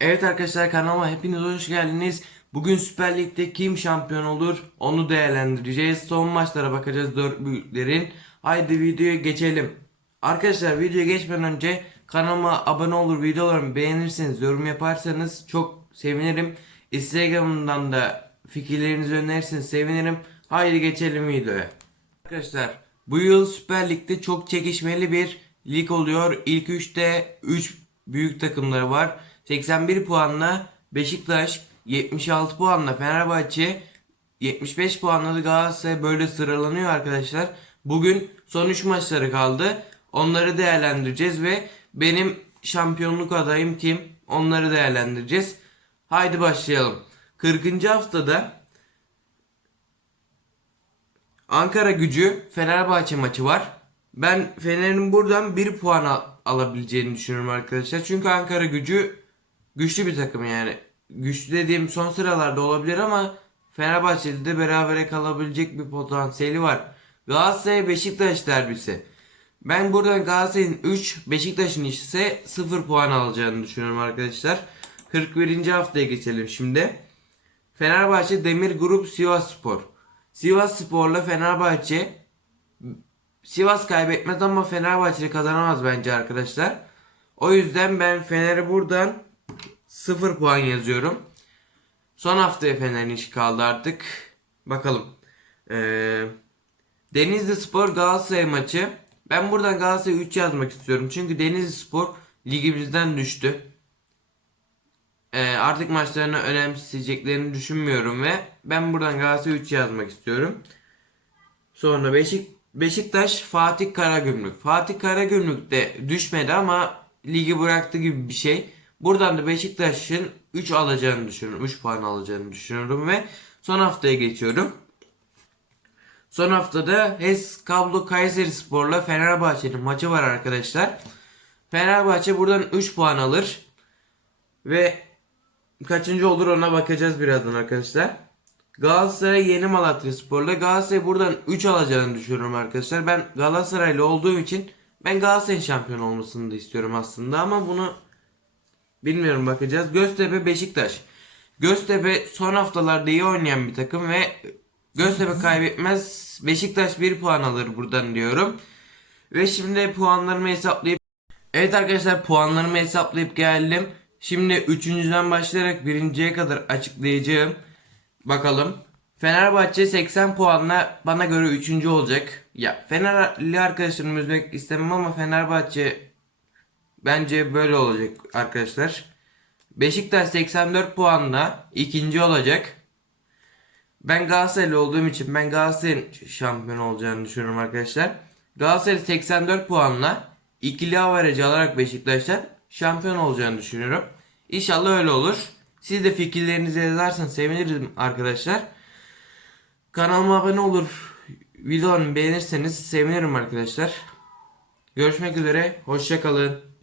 Evet arkadaşlar kanalıma hepiniz hoş geldiniz. Bugün Süper Lig'de kim şampiyon olur onu değerlendireceğiz. Son maçlara bakacağız dört büyüklerin. Haydi videoya geçelim. Arkadaşlar videoya geçmeden önce kanalıma abone olur videolarımı beğenirseniz yorum yaparsanız çok sevinirim. Instagram'dan da fikirlerinizi önerirseniz sevinirim. Haydi geçelim videoya. Arkadaşlar bu yıl Süper Lig'de çok çekişmeli bir lig oluyor. İlk 3'te 3 büyük takımları var. 81 puanla Beşiktaş, 76 puanla Fenerbahçe, 75 puanla da Galatasaray böyle sıralanıyor arkadaşlar. Bugün son 3 maçları kaldı. Onları değerlendireceğiz ve benim şampiyonluk adayım kim? Onları değerlendireceğiz. Haydi başlayalım. 40. haftada Ankara gücü Fenerbahçe maçı var. Ben Fener'in buradan 1 puan al- alabileceğini düşünüyorum arkadaşlar. Çünkü Ankara gücü güçlü bir takım yani. Güçlü dediğim son sıralarda olabilir ama Fenerbahçe'de de berabere kalabilecek bir potansiyeli var. Galatasaray Beşiktaş derbisi. Ben buradan Galatasaray'ın 3, Beşiktaş'ın ise 0 puan alacağını düşünüyorum arkadaşlar. 41. haftaya geçelim şimdi. Fenerbahçe Demir Grup Sivas Spor. Sivas Spor'la Fenerbahçe Sivas kaybetmez ama Fenerbahçe kazanamaz bence arkadaşlar. O yüzden ben Fener'e buradan 0 puan yazıyorum. Son haftaya Fener'in işi kaldı artık. Bakalım. Ee, Denizli Spor Galatasaray maçı. Ben buradan Galatasaray'a 3 yazmak istiyorum. Çünkü Denizli Spor ligimizden düştü. Ee, artık maçlarını önemseyeceklerini düşünmüyorum ve ben buradan Galatasaray'a 3 yazmak istiyorum. Sonra Beşik Beşiktaş Fatih Karagümrük. Fatih Karagümrük de düşmedi ama ligi bıraktı gibi bir şey. Buradan da Beşiktaş'ın 3 alacağını düşünüyorum. 3 puan alacağını düşünüyorum ve son haftaya geçiyorum. Son haftada HES Kablo Kayseri Spor'la Fenerbahçe'nin maçı var arkadaşlar. Fenerbahçe buradan 3 puan alır. Ve kaçıncı olur ona bakacağız birazdan arkadaşlar. Galatasaray Yeni Malatya Spor'la Galatasaray buradan 3 alacağını düşünüyorum arkadaşlar. Ben Galatasaraylı olduğum için ben Galatasaray'ın şampiyon olmasını da istiyorum aslında ama bunu bilmiyorum bakacağız. Göztepe Beşiktaş. Göztepe son haftalarda iyi oynayan bir takım ve Göztepe kaybetmez. Beşiktaş 1 puan alır buradan diyorum. Ve şimdi puanlarımı hesaplayıp Evet arkadaşlar puanlarımı hesaplayıp geldim. Şimdi üçüncüden başlayarak birinciye kadar açıklayacağım. Bakalım. Fenerbahçe 80 puanla bana göre 3. olacak. Ya Fenerli arkadaşlarımı üzmek istemem ama Fenerbahçe bence böyle olacak arkadaşlar. Beşiktaş 84 puanla ikinci olacak. Ben Galatasaraylı olduğum için ben Galatasaray'ın şampiyon olacağını düşünüyorum arkadaşlar. Galatasaray 84 puanla ikili averajı alarak Beşiktaş'tan şampiyon olacağını düşünüyorum. İnşallah öyle olur. Siz de fikirlerinizi yazarsanız sevinirim arkadaşlar. Kanalıma abone olur. Videolarımı beğenirseniz sevinirim arkadaşlar. Görüşmek üzere. Hoşçakalın.